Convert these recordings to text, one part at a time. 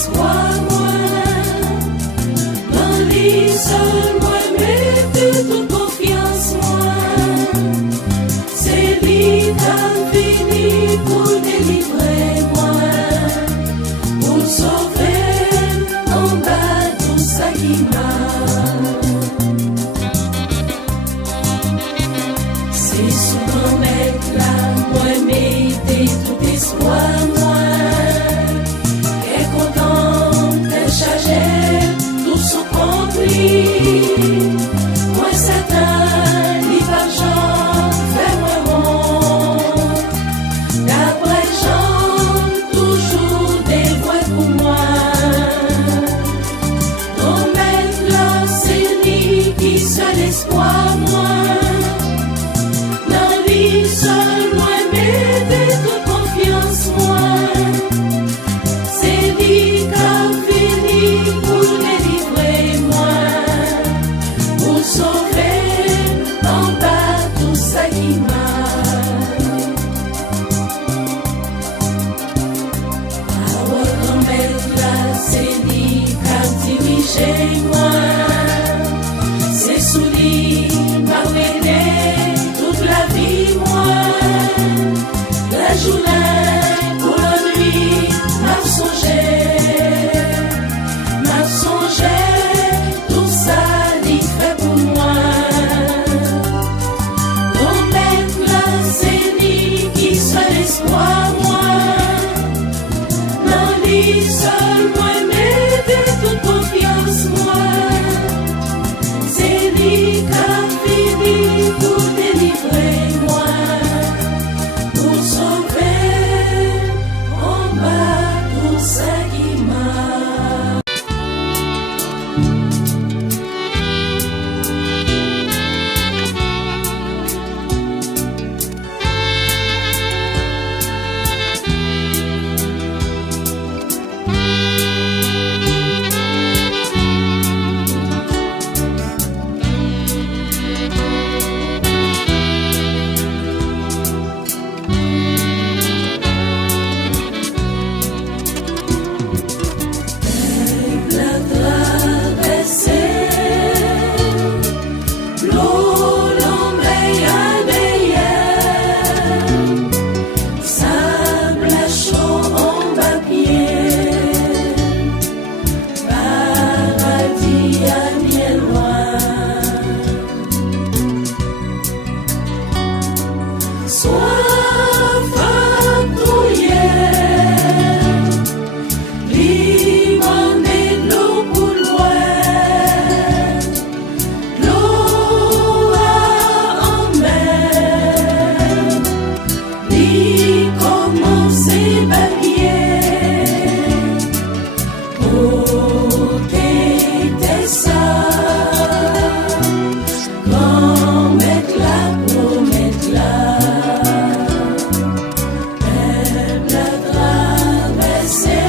l'espoir, moi, dans lui seul, moi, mettez toute confiance, moi. C'est lui qui a fini pour délivrer, moi, pour sauver en bas tout ça qui m'a. C'est souvent mettre là, moi, mettez tout espoir, moi. Et content de charger tout son conflit. Moi, Satan, il va j'en faire moi bon. D'après j'en toujours des voix pour moi. Donc maintenant, c'est lui qui seul espoir, moi. Dans lui seul, moi, mettez toute confiance, moi. C'est lui qui a fini pour délivrer, moi. Pour sauver en bas tout ça qui m'a. Alors qu'on mette là, c'est lui qui a dirigé, moi. C'est sous lui m'a mené toute la vie, moi. La journée pour la nuit m'a songé, tout ça il fait pour moi. Donc maintenant c'est lui qui seul espoir, moi. Dans lui seul, moi, mettez toute confiance, moi. C'est lui qui a fini pour délivrer, moi. Pour sauver en bas tout ça qui m'a. La traversée, l'eau l'embrayade, sable chaud en bas pied, paradis à bien loin. Soif à brouiller, limon et de l'eau pour loin, l'eau en mer, l'y commence à bailler, pour t'aider ça, quand mettre là, pour mettre là. La traversée,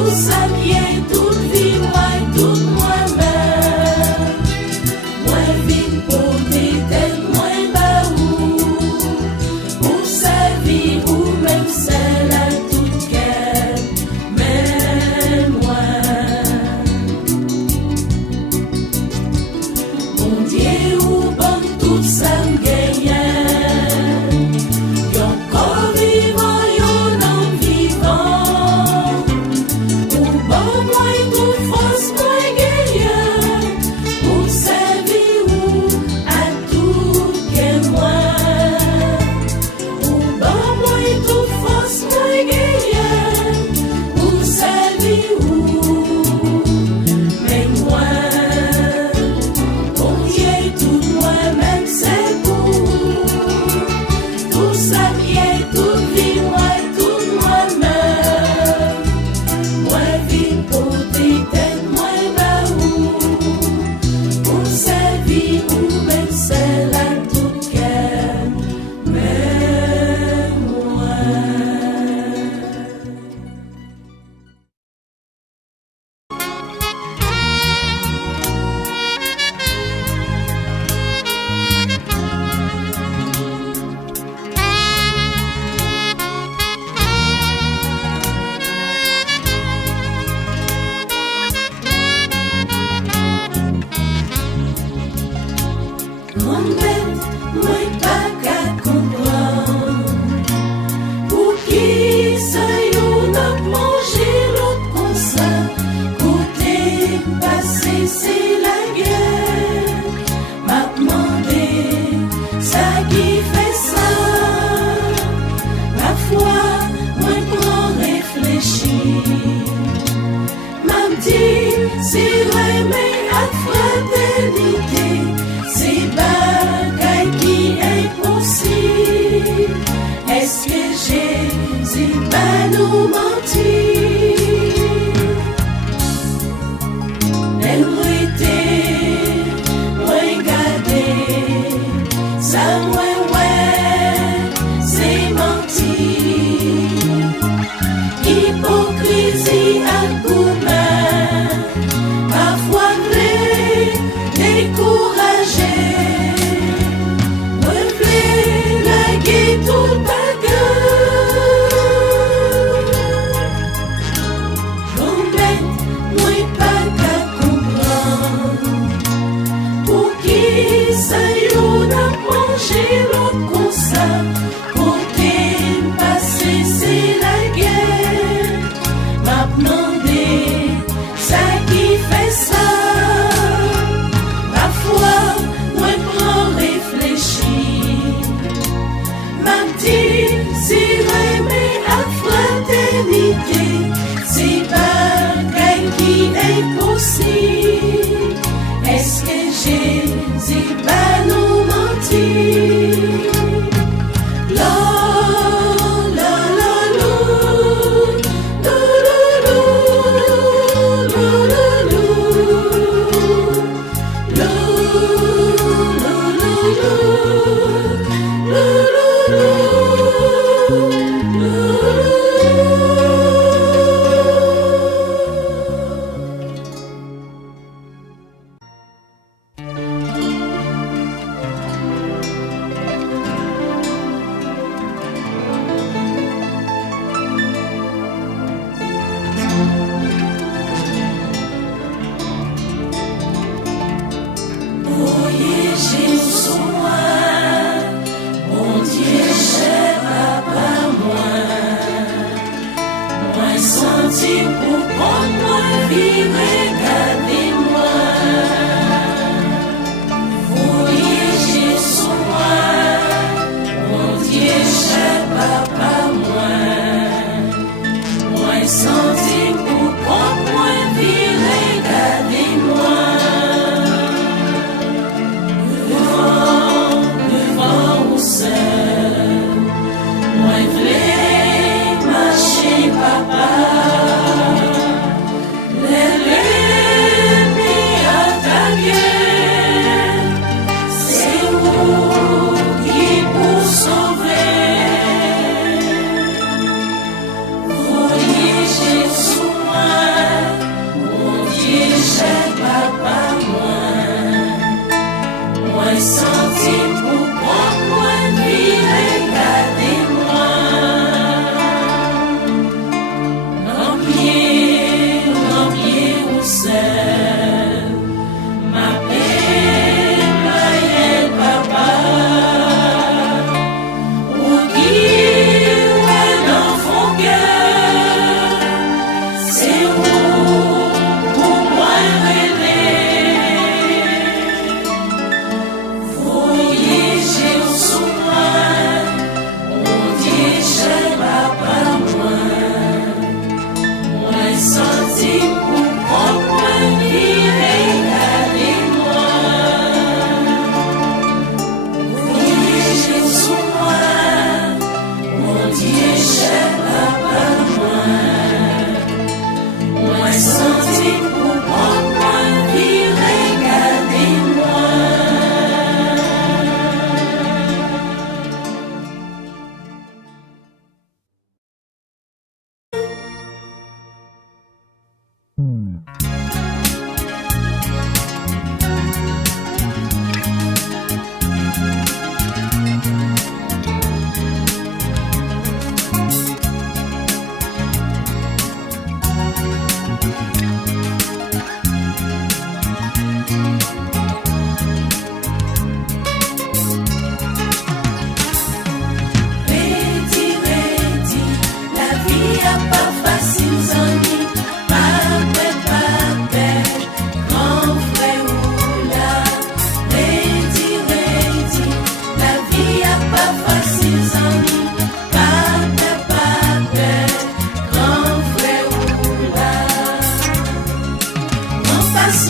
tout ça vient, tout vie, moi, tout moi-même. Moi, vite pour des têtes, moi, baou. Pour sa vie, ou même celle à tout cœur, même moi. Mon Dieu, ou bon, tout ça me gagne. Yon corps vivant, yon non vivant. Ou bon, moi, tout force, moi, gagne. Pour sa vie, ou à tout que moi. Ou bon, moi, tout force, moi, gagne. Pour sa vie, ou même moi. Bon Dieu, tout moi-même, c'est pour. Tout ça vient, tout vie, moi, tout moi-même. Moi, vie pour tes têtes, moi, baou. Pour sa vie, ou même celle à tout cœur, même moi. Mon bête, moi pas qu'à comprendre. Pour qui ça y'en a mangé l'autre comme ça. Côté passé, c'est la guerre. M'a demandé ça qui fait ça. Ma foi, moi prends réfléchir. M'a dit, c'est vrai, mais à fraternité. C'est bagaille qui est possible. Est-ce que Jésus va nous mentir? L'aimerait-il, regarder, ça ouais, c'est mentir. Hypocrisie à coup main, parfois vrai, découragé. Reflet la guette tout bagarre. J'embête, moi pas qu'à comprendre. Pour qui ça y'en a mangé l'autre comme ça. Côté passé, c'est la guerre. M'a demandé ça qui fait ça. Ma foi, moi prends réfléchir. M'a dit, c'est vrai, mais à fraternité, c'est bagaille qui est possible. Est-ce que Jésus va nous mentir? La, la, la, lou, lou, lou, lou, lou,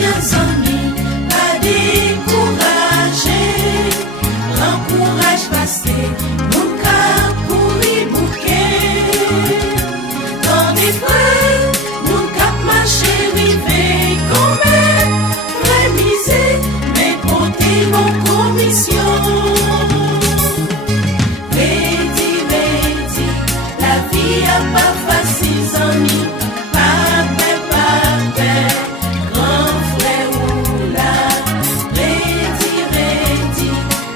patience amis, pas décourager, prends courage passer, mon cap courir bouquet, dans des frères, mon cap marcher rivé, quand même, rémiser, mais compter mon commission. Rédi, la vie a pas facile amis, pas peur, grand frère ou là. Rédi,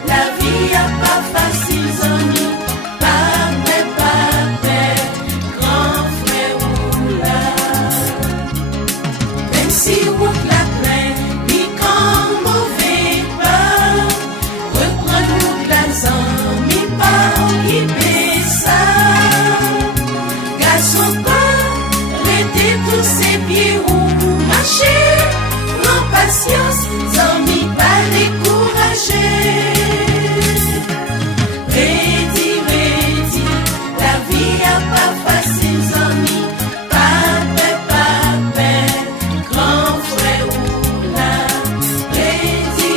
la vie a pas facile amis, pas peur, grand frère ou là. Même si route la plaine, ni quand mauvais pas, reprendre route la zone, mi pas occuper ça. Garçon pas, restez tous ses pieds ou marcher, prends patience, amis pas décourager. Rédi, la vie a pas facile amis, pas peur, grand frère ou là. Rédi,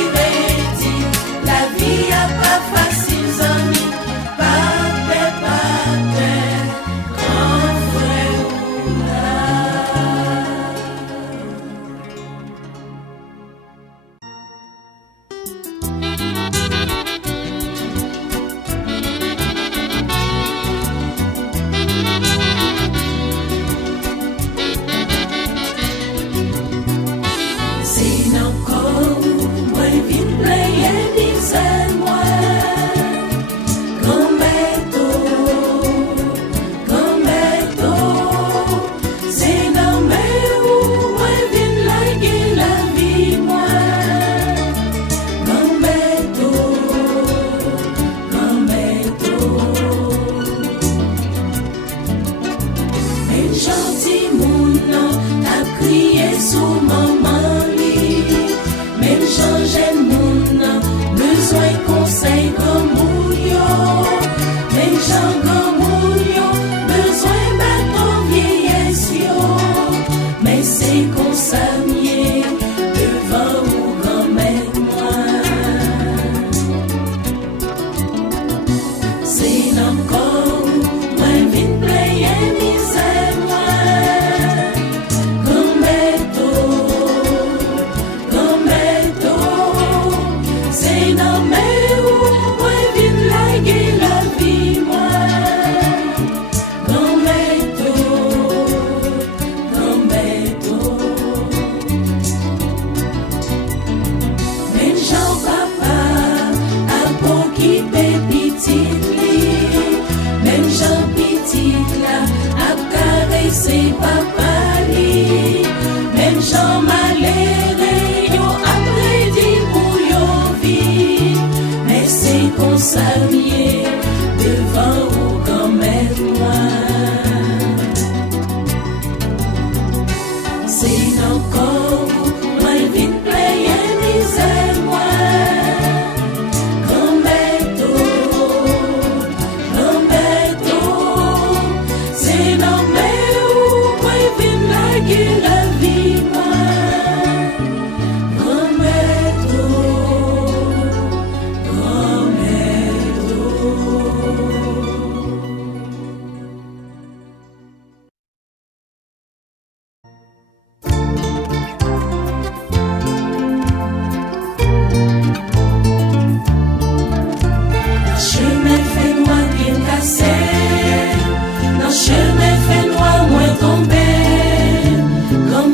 la vie a pas facile amis, pas peur, grand frère ou là. C'est encore moi vin player misère moi, comme c'est dans mes où moi vin laguer la vie moi, comme mais gentil moun a crié sous maman li, même changer moun besoin conseil comme moun yo, même Jean comme moun yo besoin bateau vieillesse yo, mais c'est qu'on s'amie devant ou grand-mère moi. C'est encore moi vin player misère moi, comme c'est dans mes où moi vin laguer la vie moi, comme même Jean papa a pour qui petit li, même Jean petit là a caressé papa li, même Jean malheureux yo a prédit pour yo vie, mais c'est qu'on s'amie devant ou grand-mère moi. C'est encore moi vin player misère moi, c'est dans mes où moi vin laguer la vie moi, grand-mère. Chemin fait noir bien cassé, dans chemin fait noir moins tombé, comme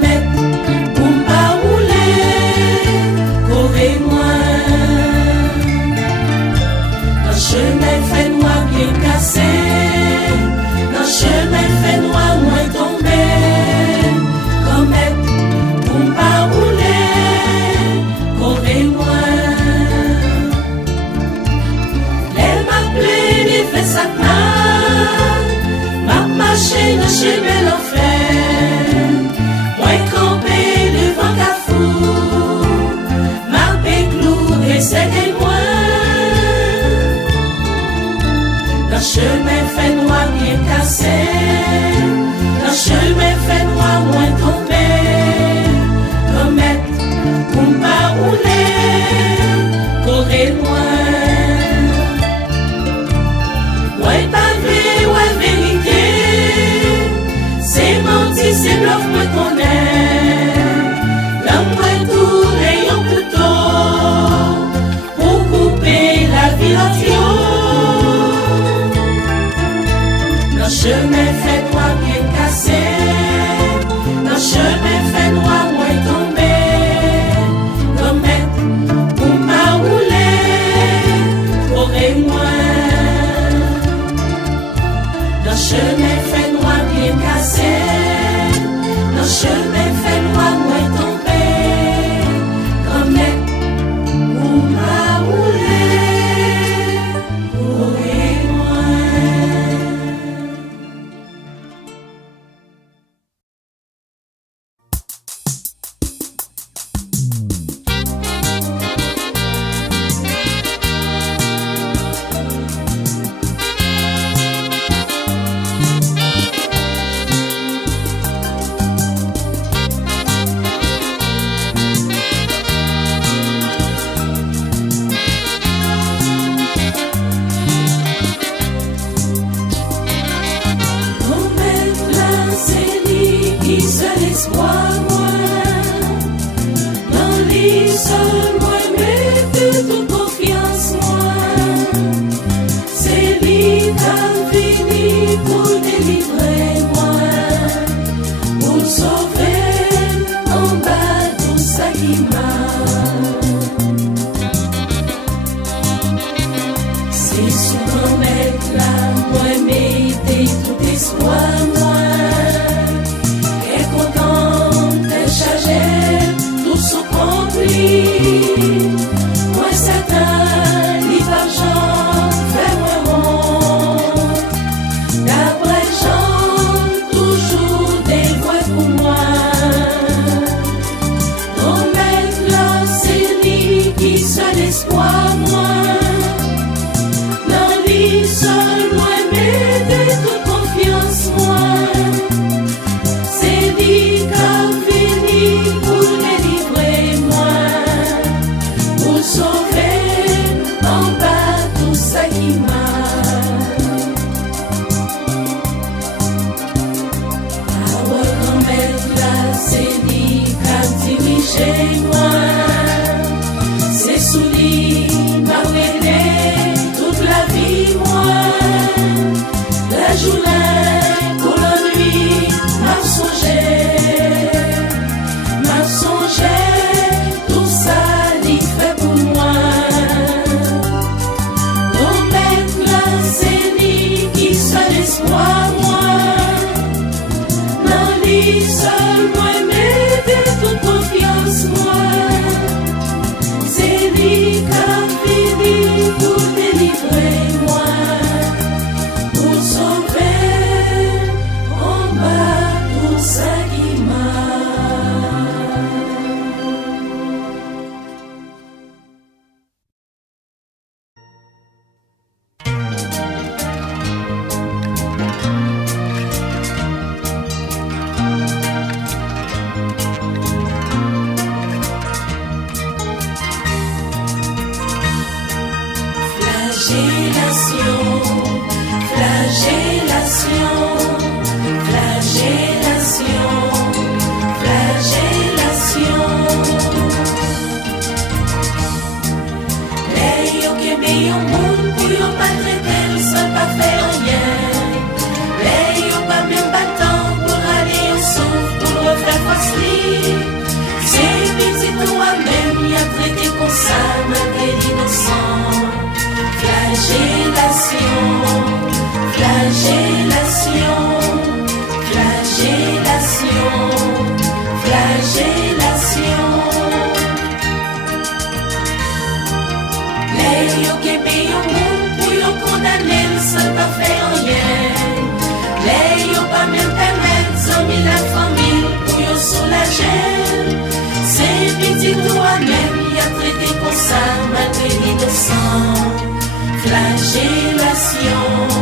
Flagellation.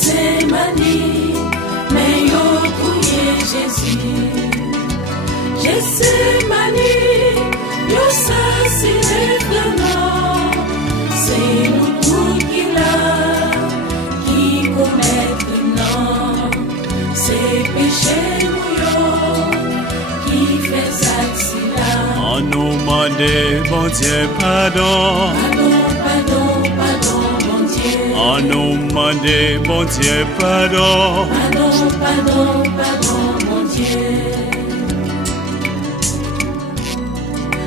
Gethsemane, mais yo couillé Jésus. Gethsemane, yo assassiné vraiment. C'est nous tous qui commettent non. C'est péché nous yo qui fait accident. On nous demande, bon Dieu, pardon. Pardon, mon Dieu. On nous demande, bon Dieu, pardon. Pardon, mon Dieu.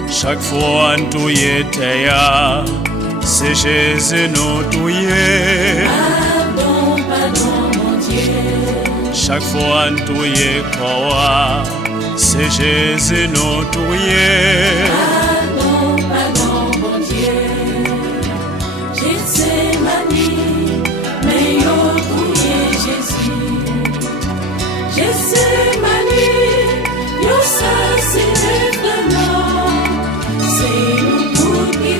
Chaque fois nous touillons terre, c'est Jésus nous touillons. Pardon, mon Dieu. Chaque fois nous touillons corps, c'est Jésus nous touillons. Pardon, mon Dieu. Gethsemane, mais yo couillé Jésus. Gethsemane, yo assassiné vraiment. C'est nous tous qui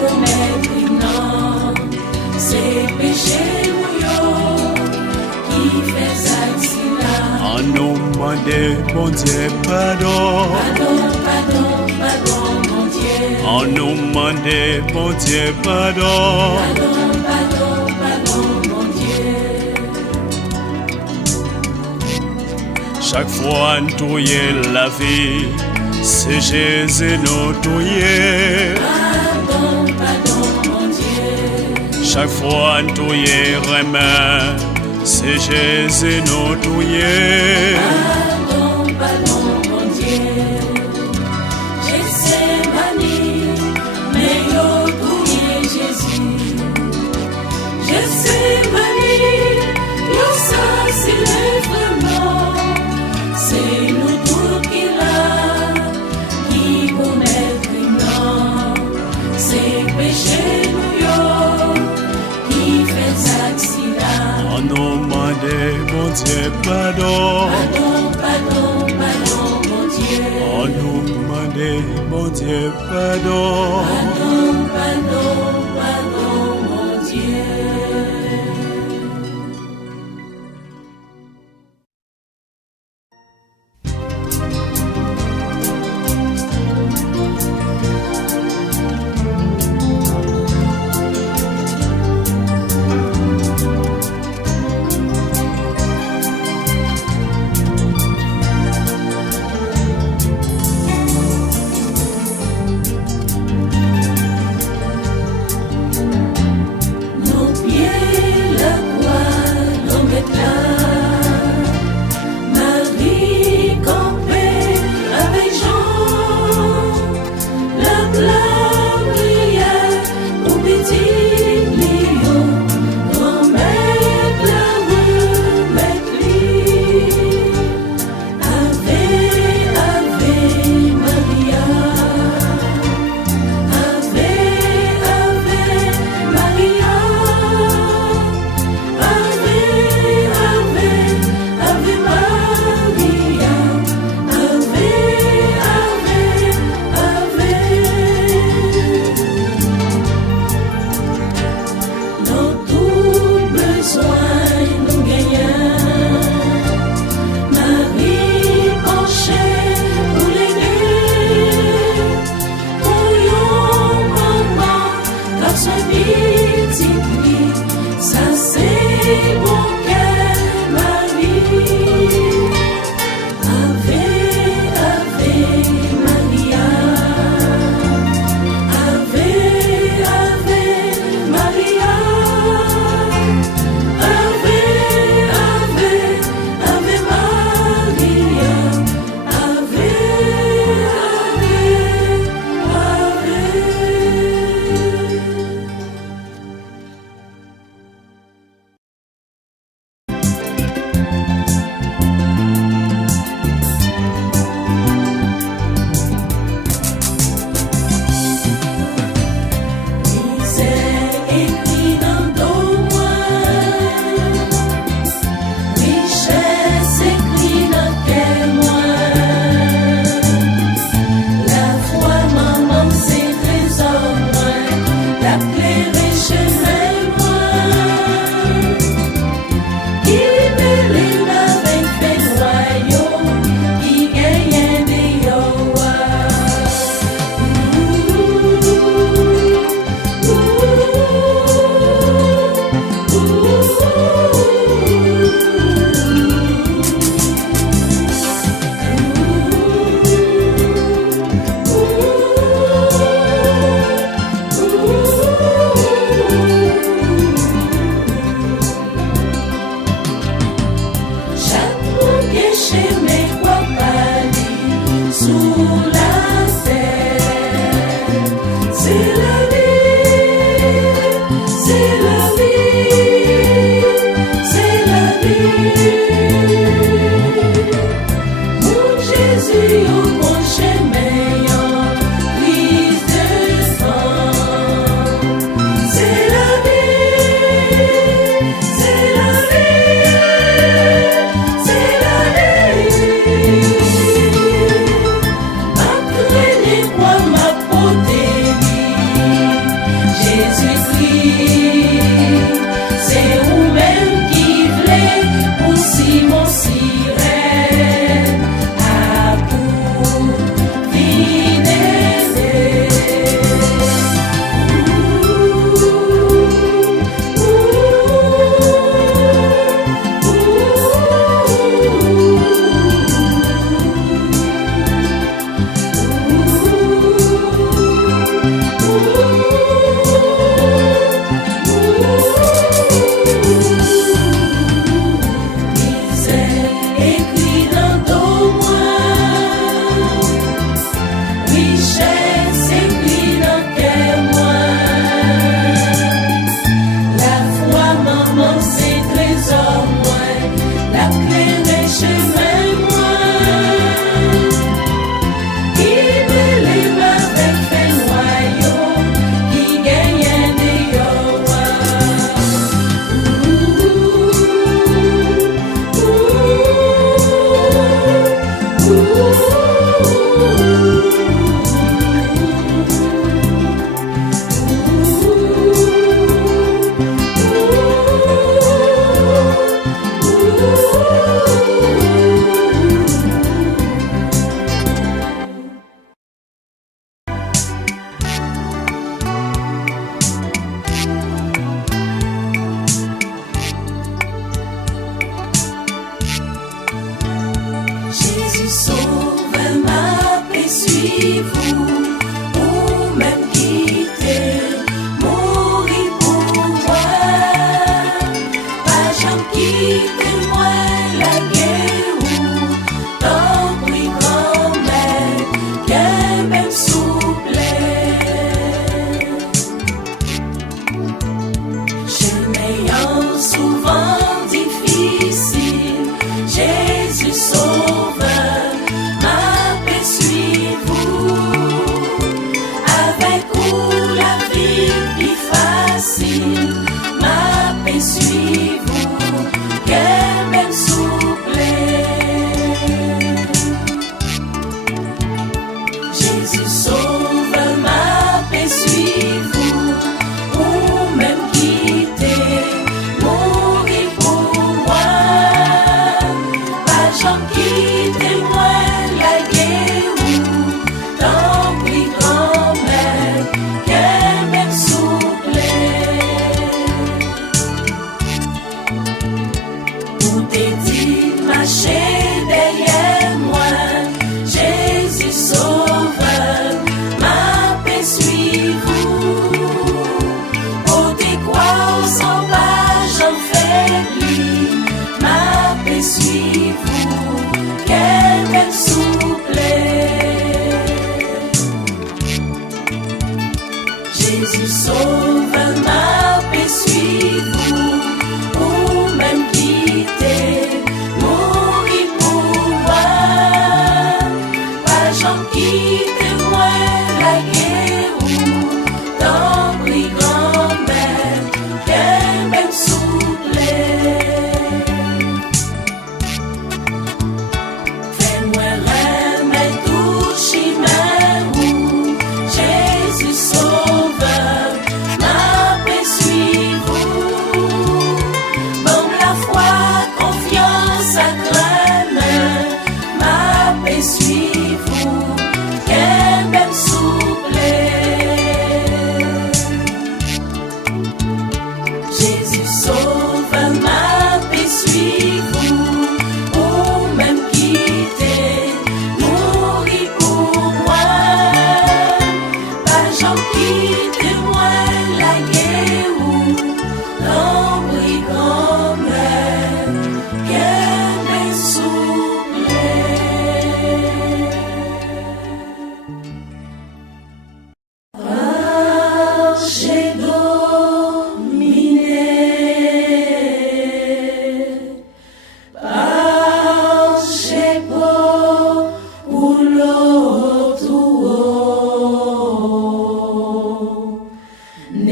commettent non. C'est péché nous yo qui fait accident. On nous demande, bon Dieu, pardon. Pardon, mon Dieu. On nous demande, bon Dieu, pardon. Pardon, mon Dieu. Chaque fois nous touillons la vie, c'est Jésus nous touillons. Pardon, mon Dieu. Chaque fois nous touillons remède, c'est Jésus nous touillons. Pardon, mon Dieu. Gethsemane, mais yo couillé Jésus. Gethsemane, yo assassiné vraiment. C'est nous tous qui commettent non. C'est péché nous yo qui fait accident. On nous demande, bon Dieu, pardon. Pardon, mon Dieu. On nous demande, bon Dieu, pardon. Pardon, mon Dieu.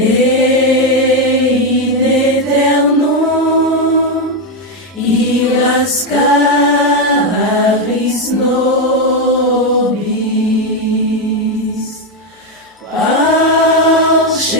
Dei d'eternum, iras caris nobis, parce